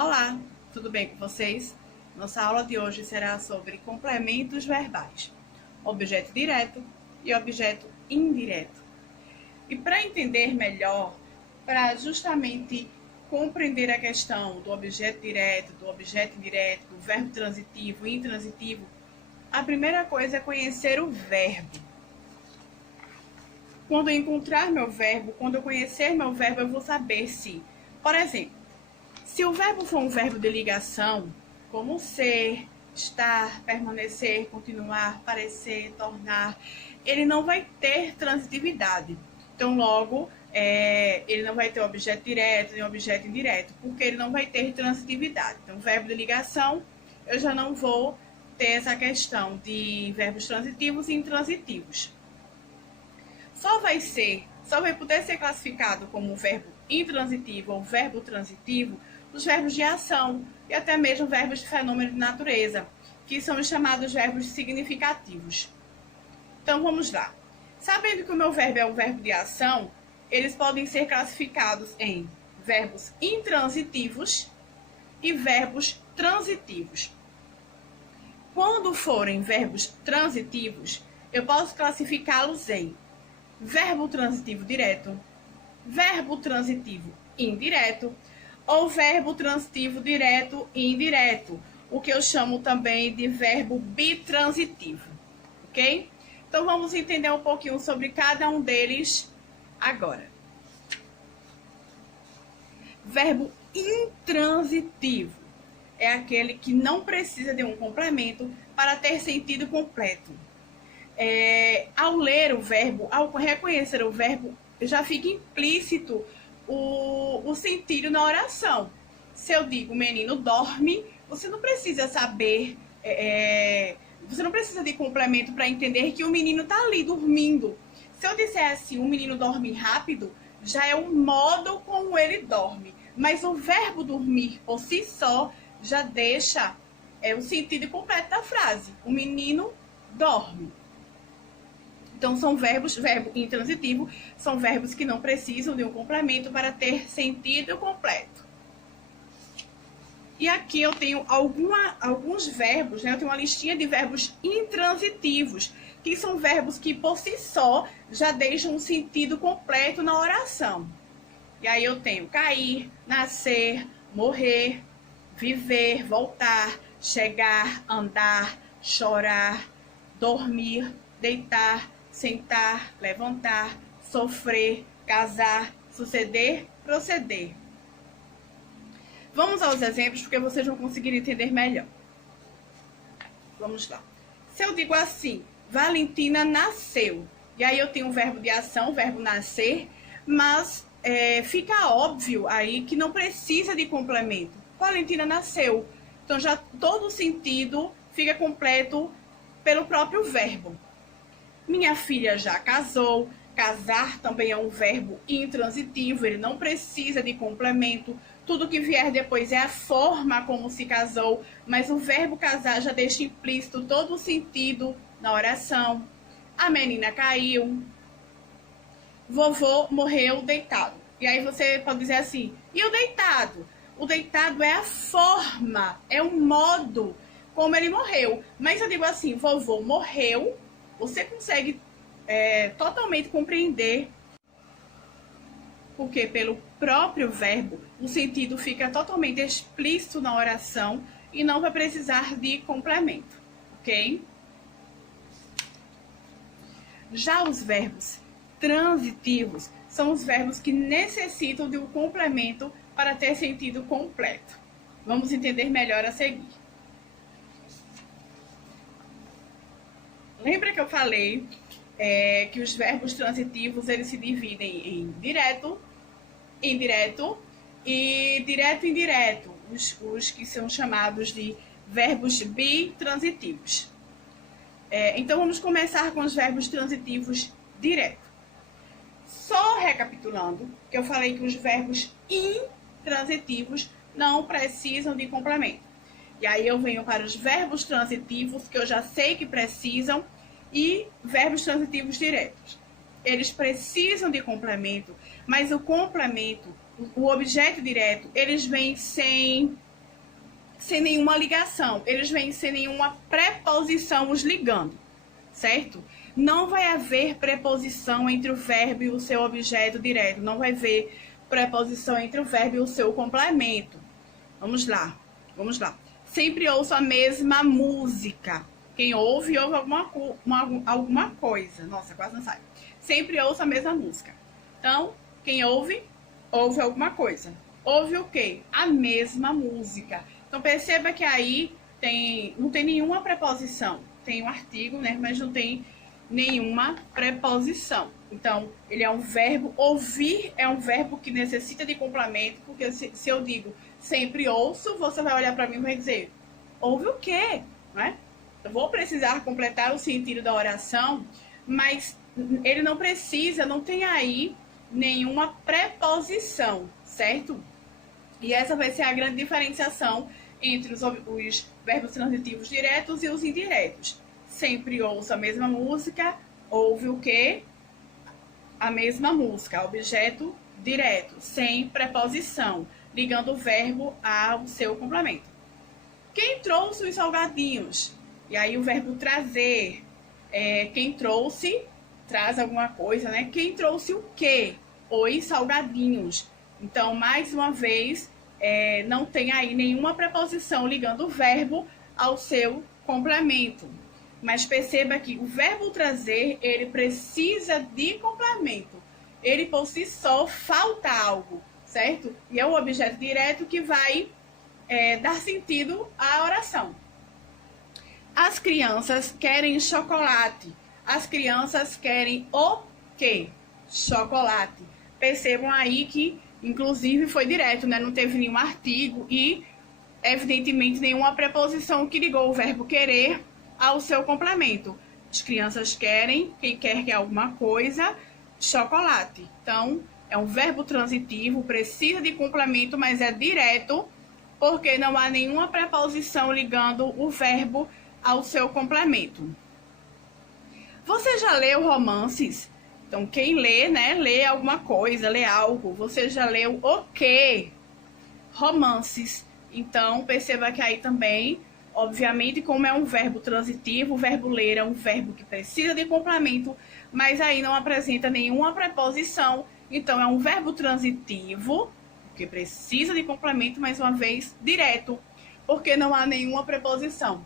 Olá, tudo bem com vocês? Nossa aula de hoje será sobre complementos verbais, objeto direto e objeto indireto. E para entender melhor, para justamente compreender a questão do objeto direto, do objeto indireto, do verbo transitivo e intransitivo, a primeira coisa é conhecer o verbo. Quando eu encontrar meu verbo, quando eu conhecer meu verbo, eu vou saber se, por exemplo, se o verbo for um verbo de ligação, como ser, estar, permanecer, continuar, parecer, tornar, ele não vai ter transitividade. Então, logo, ele não vai ter objeto direto nem objeto indireto, porque ele não vai ter transitividade. Então, verbo de ligação, eu já não vou ter essa questão de verbos transitivos e intransitivos. Só vai poder ser classificado como verbo intransitivo ou verbo transitivo os verbos de ação e até mesmo verbos de fenômeno de natureza, que são os chamados verbos significativos. Então, vamos lá. Sabendo que o meu verbo é um verbo de ação, eles podem ser classificados em verbos intransitivos e verbos transitivos. Quando forem verbos transitivos, eu posso classificá-los em verbo transitivo direto, verbo transitivo indireto ou verbo transitivo direto e indireto, o que eu chamo também de verbo bitransitivo, ok? Então, vamos entender um pouquinho sobre cada um deles agora. Verbo intransitivo é aquele que não precisa de um complemento para ter sentido completo. Ao ler o verbo, ao reconhecer o verbo, já fica implícito o sentido na oração. Se eu digo menino dorme, você não precisa saber, você não precisa de complemento para entender que o menino está ali dormindo. Se eu disser assim, o menino dorme rápido, já é o modo como ele dorme. Mas o verbo dormir por si só já deixa o sentido completo da frase. O menino dorme. Então, são verbo intransitivo, são verbos que não precisam de um complemento para ter sentido completo. E aqui eu tenho alguns verbos, né? Eu tenho uma listinha de verbos intransitivos, que são verbos que por si só já deixam um sentido completo na oração. E aí eu tenho cair, nascer, morrer, viver, voltar, chegar, andar, chorar, dormir, deitar, sentar, levantar, sofrer, casar, suceder, proceder. Vamos aos exemplos, porque vocês vão conseguir entender melhor. Vamos lá. Se eu digo assim, Valentina nasceu, e aí eu tenho um verbo de ação, o verbo nascer, mas fica óbvio aí que não precisa de complemento. Valentina nasceu. Então, já todo o sentido fica completo pelo próprio verbo. Minha filha já casou. Casar também é um verbo intransitivo, ele não precisa de complemento. Tudo que vier depois é a forma como se casou, mas o verbo casar já deixa implícito todo o sentido na oração. A menina caiu. Vovô morreu deitado. E aí você pode dizer assim, e o deitado? O deitado é a forma, é o modo como ele morreu. Mas eu digo assim, vovô morreu, você consegue totalmente compreender, porque pelo próprio verbo o sentido fica totalmente explícito na oração e não vai precisar de complemento, ok? Já os verbos transitivos são os verbos que necessitam de um complemento para ter sentido completo. Vamos entender melhor a seguir. Lembra que eu falei que os verbos transitivos eles se dividem em direto, indireto e direto e indireto, os que são chamados de verbos bitransitivos. Então, vamos começar com os verbos transitivos direto. Só recapitulando, que eu falei que os verbos intransitivos não precisam de complemento. E aí eu venho para os verbos transitivos, que eu já sei que precisam, e verbos transitivos diretos. Eles precisam de complemento, mas o complemento, o objeto direto, eles vêm sem sem nenhuma ligação. Eles vêm sem nenhuma preposição os ligando, certo? Não vai haver preposição entre o verbo e o seu objeto direto. Não vai haver preposição entre o verbo e o seu complemento. Vamos lá. Sempre ouço a mesma música. Quem ouve alguma coisa. Nossa, quase não sai. Sempre ouço a mesma música. Então, quem ouve alguma coisa. Ouve o quê? A mesma música. Então, perceba que aí não tem nenhuma preposição. Tem um artigo, né? Mas não tem nenhuma preposição. Então, ele é um verbo. Ouvir é um verbo que necessita de complemento, porque se eu digo sempre ouço, você vai olhar para mim e vai dizer, ouve o quê? Não é? Eu vou precisar completar o sentido da oração, mas ele não precisa, não tem aí nenhuma preposição, certo? E essa vai ser a grande diferenciação entre os verbos transitivos diretos e os indiretos. Sempre ouço a mesma música, ouve o quê? A mesma música, objeto direto, sem preposição, ligando o verbo ao seu complemento. Quem trouxe os salgadinhos? E aí o verbo trazer, quem trouxe, traz alguma coisa, né? Quem trouxe o quê? Os salgadinhos. Então, mais uma vez, não tem aí nenhuma preposição ligando o verbo ao seu complemento. Mas perceba que o verbo trazer, ele precisa de complemento. Ele por si só falta algo, certo? E é o objeto direto que vai dar sentido à oração. As crianças querem chocolate. As crianças querem o quê? Chocolate. Percebam aí que, inclusive, foi direto, né? Não teve nenhum artigo e, evidentemente, nenhuma preposição que ligou o verbo querer ao seu complemento. As crianças querem, quem quer alguma coisa, chocolate. Então, é um verbo transitivo, precisa de complemento, mas é direto, porque não há nenhuma preposição ligando o verbo ao seu complemento. Você já leu romances? Então, quem lê, né, lê alguma coisa, lê algo. Você já leu o quê? Romances. Então, perceba que aí também, obviamente, como é um verbo transitivo, o verbo ler é um verbo que precisa de complemento, mas aí não apresenta nenhuma preposição. Então, é um verbo transitivo, que precisa de complemento, mais uma vez, direto, porque não há nenhuma preposição.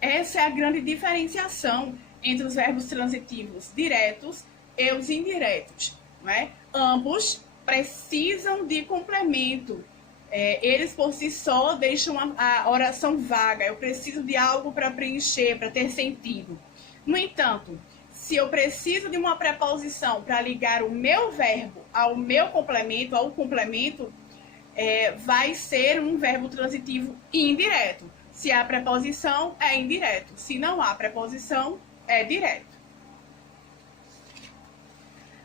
Essa é a grande diferenciação entre os verbos transitivos diretos e os indiretos, não é? Ambos precisam de complemento. Eles por si só deixam a oração vaga. Eu preciso de algo para preencher, para ter sentido. No entanto, se eu preciso de uma preposição para ligar o meu verbo ao meu complemento, ao complemento, vai ser um verbo transitivo indireto. Se há preposição, é indireto. Se não há preposição, é direto.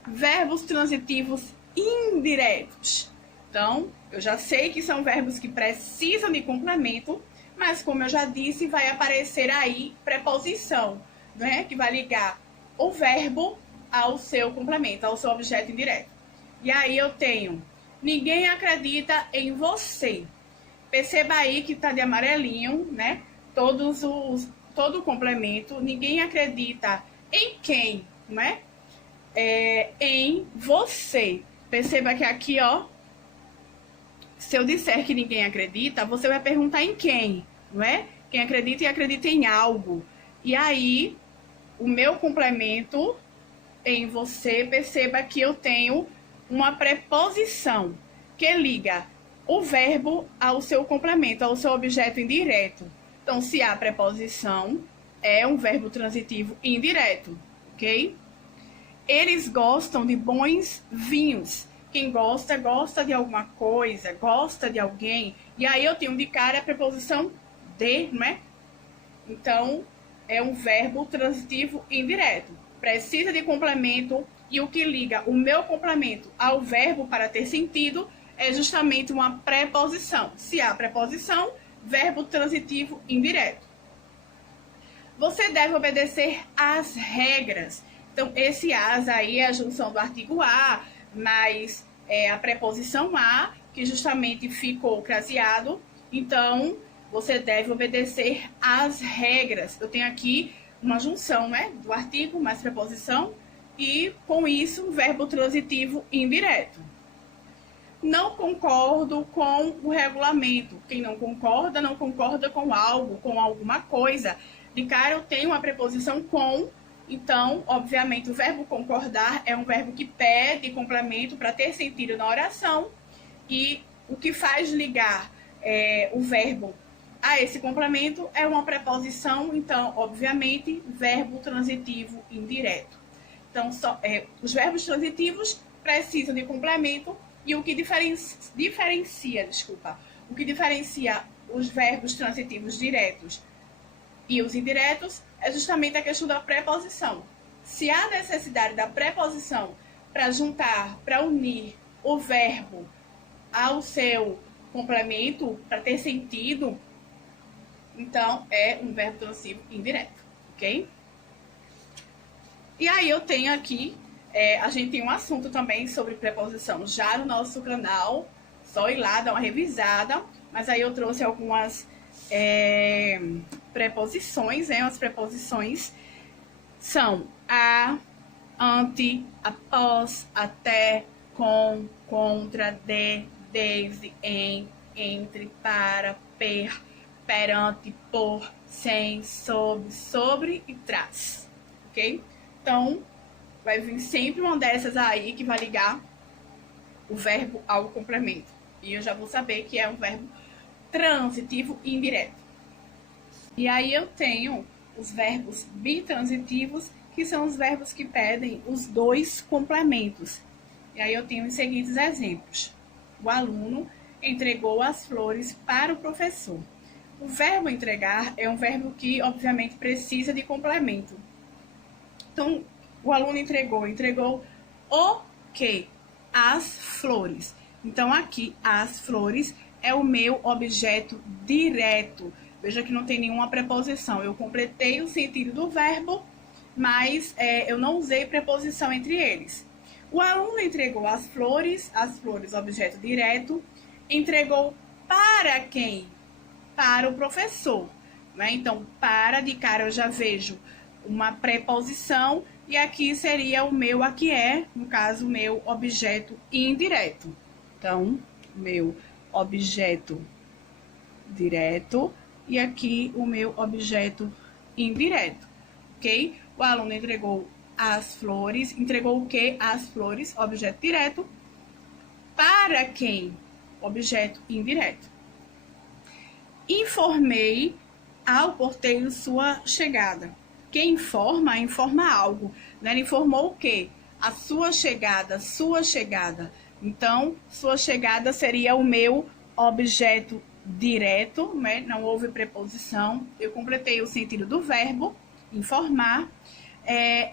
Verbos transitivos indiretos. Então, eu já sei que são verbos que precisam de complemento, mas como eu já disse, vai aparecer aí preposição, né? Que vai ligar o verbo ao seu complemento, ao seu objeto indireto. E aí eu tenho, ninguém acredita em você. Perceba aí que tá de amarelinho, né? Todo o complemento. Ninguém acredita em quem, né? Em você. Perceba que aqui, ó, se eu disser que ninguém acredita, você vai perguntar em quem, não é? Quem acredita e acredita em algo. E aí, o meu complemento em você, perceba que eu tenho uma preposição que liga o verbo ao seu complemento, ao seu objeto indireto. Então, se há preposição, é um verbo transitivo indireto, ok? Eles gostam de bons vinhos. Quem gosta, gosta de alguma coisa, gosta de alguém. E aí eu tenho de cara a preposição de, não é? Então, é um verbo transitivo indireto. Precisa de complemento e o que liga o meu complemento ao verbo para ter sentido é justamente uma preposição. Se há preposição, verbo transitivo indireto. Você deve obedecer às regras. Então, esse as aí é a junção do artigo a, mais a preposição a, que justamente ficou craseado. Então, você deve obedecer às regras. Eu tenho aqui uma junção, né, do artigo mais preposição e, com isso, verbo transitivo indireto. Não concordo com o regulamento. Quem não concorda com algo, com alguma coisa. De cara, eu tenho uma preposição com, então, obviamente, o verbo concordar é um verbo que pede complemento para ter sentido na oração, e o que faz ligar o verbo a esse complemento é uma preposição, então, obviamente, verbo transitivo indireto. Então, os verbos transitivos precisam de complemento, e o que diferencia os verbos transitivos diretos e os indiretos é justamente a questão da preposição. Se há necessidade da preposição para juntar, para unir o verbo ao seu complemento, para ter sentido, então é um verbo transitivo indireto, ok? E aí eu tenho aqui, a gente tem um assunto também sobre preposição já no nosso canal, só ir lá dar uma revisada, mas aí eu trouxe algumas preposições, né? As preposições são a, ante, após, até, com, contra, de, desde, em, entre, para, per, perante, por, sem, sob, sobre e tras, ok? Então, vai vir sempre uma dessas aí que vai ligar o verbo ao complemento. E eu já vou saber que é um verbo transitivo indireto. E aí eu tenho os verbos bitransitivos, que são os verbos que pedem os dois complementos. E aí eu tenho os seguintes exemplos. O aluno entregou as flores para o professor. O verbo entregar é um verbo que, obviamente, precisa de complemento. Então, o aluno entregou o quê? As flores. Então, aqui, as flores é o meu objeto direto. Veja que não tem nenhuma preposição. Eu completei o sentido do verbo, mas eu não usei preposição entre eles. O aluno entregou as flores, objeto direto, entregou para quem? Para o professor, né? Então, para, de cara, eu já vejo uma preposição, e aqui seria o meu, aqui no caso, o meu objeto indireto. Então, meu objeto direto e aqui o meu objeto indireto, ok? O aluno entregou as flores, entregou o que? As flores, objeto direto. Para quem? Objeto indireto. Informei ao porteiro sua chegada. Quem informa, informa algo, né? Ele informou o quê? A sua chegada, sua chegada. Então, sua chegada seria o meu objeto direto, né? Não houve preposição. Eu completei o sentido do verbo, informar.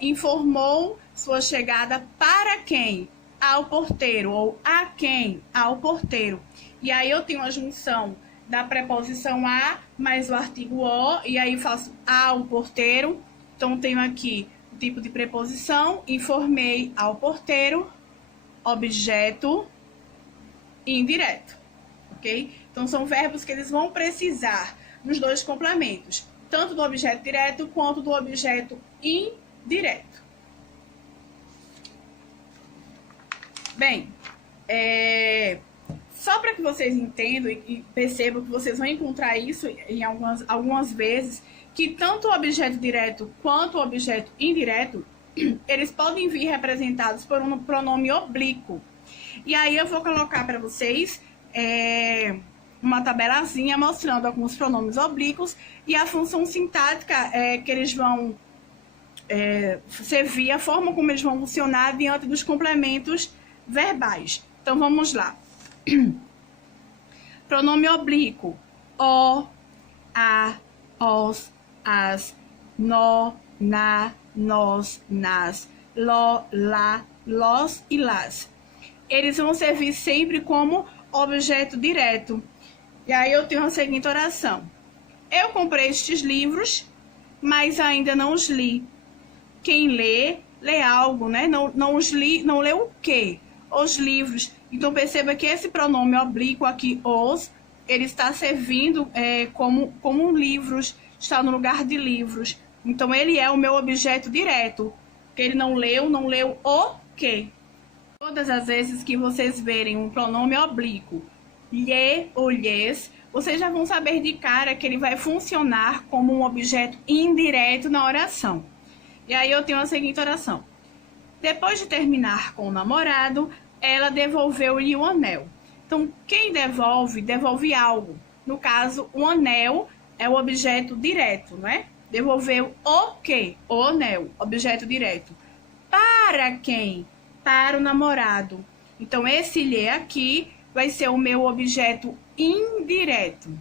Informou sua chegada para quem? Ao porteiro, ou a quem? Ao porteiro. E aí eu tenho a junção da preposição a mais o artigo o, e aí faço ao porteiro. Então, tenho aqui o tipo de preposição, informei ao porteiro, objeto indireto, ok? Então, são verbos que eles vão precisar dos dois complementos, tanto do objeto direto quanto do objeto indireto. Bem, só para que vocês entendam e percebam que vocês vão encontrar isso em algumas vezes, que tanto o objeto direto quanto o objeto indireto, eles podem vir representados por um pronome oblíquo. E aí eu vou colocar para vocês uma tabelazinha mostrando alguns pronomes oblíquos e a função sintática que eles vão servir, a forma como eles vão funcionar diante dos complementos verbais. Então, vamos lá. Pronome oblíquo: o, a, os, as, no, na, nos, nas, lo, lá, los e las. Eles vão servir sempre como objeto direto. E aí eu tenho a seguinte oração: eu comprei estes livros, mas ainda não os li. Quem lê, lê algo, né? Não os li, não lê o quê? Os livros. Então, perceba que esse pronome oblíquo aqui, os, ele está servindo como livros, está no lugar de livros. Então, ele é o meu objeto direto. Que ele não leu o quê? Todas as vezes que vocês verem um pronome oblíquo, lhe ou lhes, vocês já vão saber de cara que ele vai funcionar como um objeto indireto na oração. E aí eu tenho a seguinte oração. Depois de terminar com o namorado, ela devolveu-lhe o anel. Então, quem devolve, devolve algo. No caso, o anel é o objeto direto, né? Devolveu o quê? O anel, objeto direto. Para quem? Para o namorado. Então, esse lhe aqui vai ser o meu objeto indireto.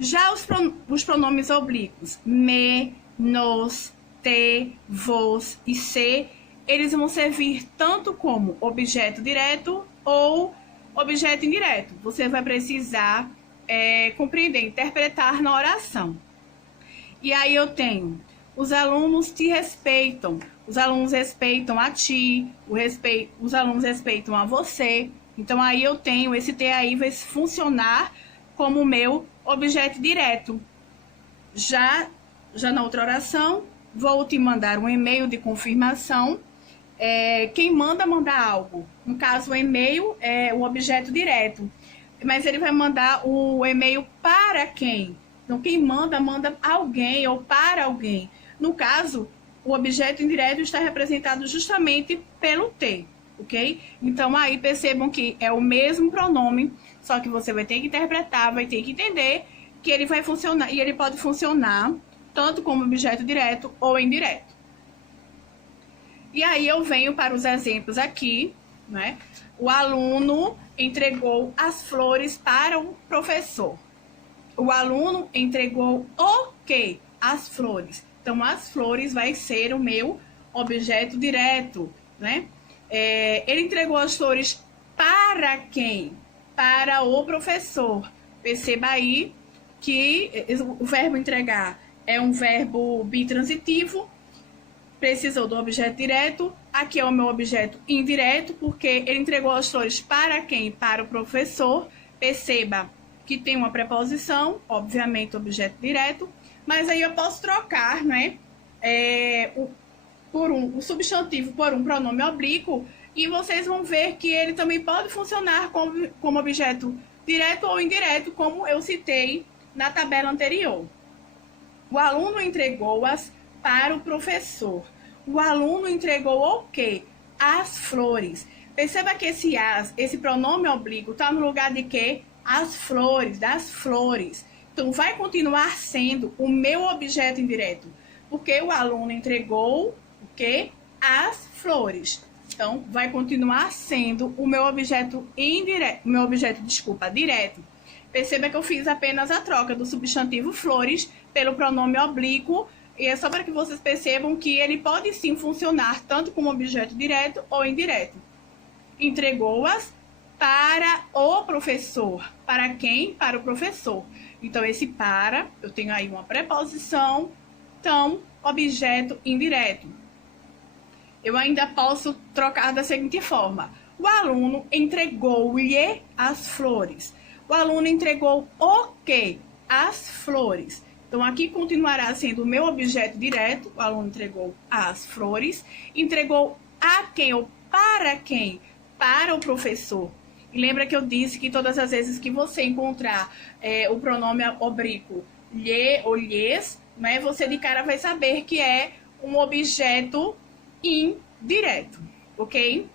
Já os pronomes oblíquos, me, nos, te, vos e se, eles vão servir tanto como objeto direto ou objeto indireto. Você vai precisar compreender, interpretar na oração. E aí eu tenho, os alunos te respeitam, os alunos respeitam a ti, os alunos respeitam a você. Então, aí eu tenho, esse te aí vai funcionar como meu objeto direto. Já na outra oração, vou te mandar um e-mail de confirmação. Quem manda algo. No caso, o e-mail é o objeto direto. Mas ele vai mandar o e-mail para quem? Então, quem manda alguém ou para alguém. No caso, o objeto indireto está representado justamente pelo te, ok? Então, aí percebam que é o mesmo pronome, só que você vai ter que interpretar, vai ter que entender que ele vai funcionar, e ele pode funcionar tanto como objeto direto ou indireto. E aí eu venho para os exemplos aqui, né? O aluno entregou as flores para o professor. O aluno entregou o quê? As flores. Então, as flores vai ser o meu objeto direto, né? Ele entregou as flores para quem? Para o professor. Perceba aí que o verbo entregar é um verbo bitransitivo, precisou do objeto direto, aqui é o meu objeto indireto, porque ele entregou as flores para quem? Para o professor. Perceba que tem uma preposição, obviamente objeto direto, mas aí eu posso trocar, né, o substantivo por um pronome oblíquo, e vocês vão ver que ele também pode funcionar como objeto direto ou indireto, como eu citei na tabela anterior. O aluno entregou-as para o professor. O aluno entregou o quê? As flores. Perceba que esse pronome oblíquo está no lugar de quê? As flores, das flores. Então, vai continuar sendo o meu objeto indireto, porque o aluno entregou o quê? As flores. Então, vai continuar sendo o meu objeto direto. Perceba que eu fiz apenas a troca do substantivo flores pelo pronome oblíquo, e é só para que vocês percebam que ele pode sim funcionar tanto como objeto direto ou indireto. Entregou-as para o professor. Para quem? Para o professor. Então, esse para, eu tenho aí uma preposição, então, objeto indireto. Eu ainda posso trocar da seguinte forma. O aluno entregou-lhe as flores. O aluno entregou o quê? As flores. Então, aqui continuará sendo o meu objeto direto. O aluno entregou as flores. Entregou a quem ou para quem? Para o professor. E lembra que eu disse que todas as vezes que você encontrar o pronome oblíquo lhe ou lhes, né, você de cara vai saber que é um objeto indireto, ok?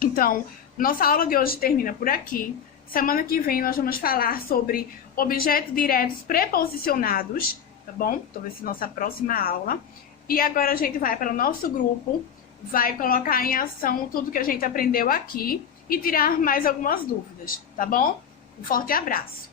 Então, nossa aula de hoje termina por aqui. Semana que vem nós vamos falar sobre objetos diretos preposicionados, tá bom? Então, vai ser nossa próxima aula. E agora a gente vai para o nosso grupo, vai colocar em ação tudo que a gente aprendeu aqui e tirar mais algumas dúvidas, tá bom? Um forte abraço!